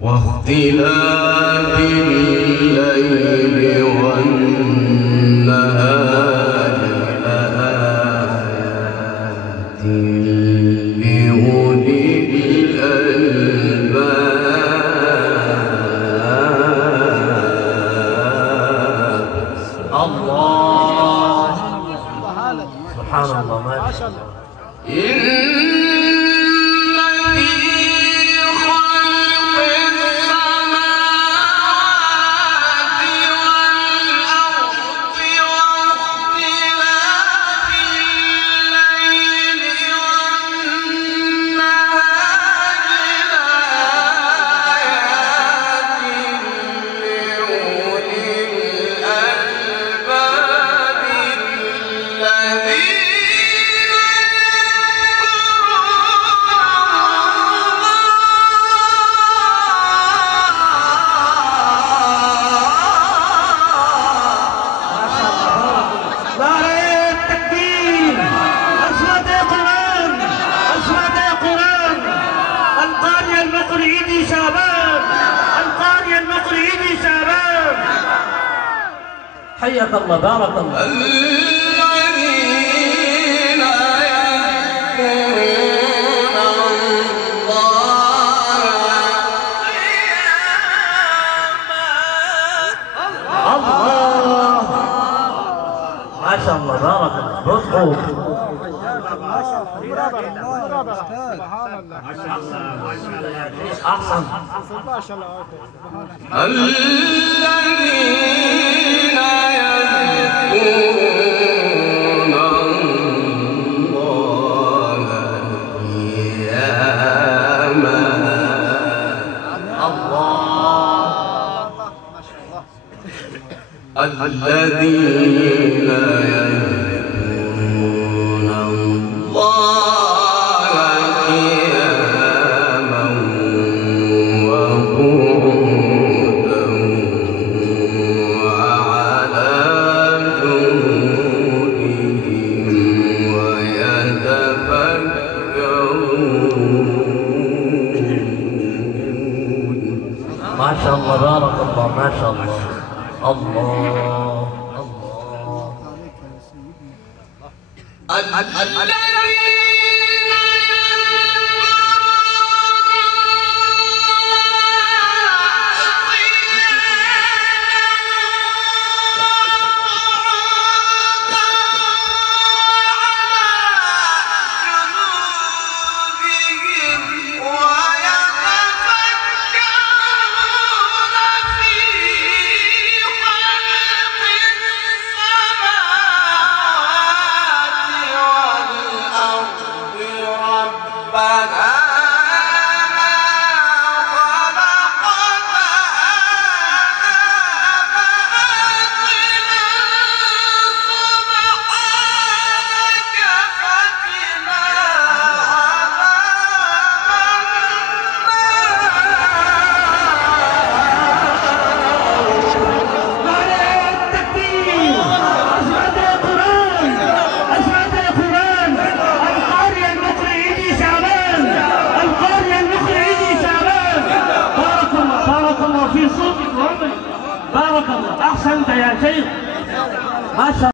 واختلاف الليل والنهار لآيات لأولي الألباب. الله سبحان الله ما شاء الله. حياك الله بارك الله. الذين يذكرون الله ما شاء الله بارك الله. رزقوا احسن. الذين يذكرون الله قياما. الله الذين يذكرون الله قياما وقعودا وعلى جنوبهم ويتفكرون. ما شاء الله بارك الله ما شاء الله. الله بارك الله. أحسنت يا شيخ ما شاء الله.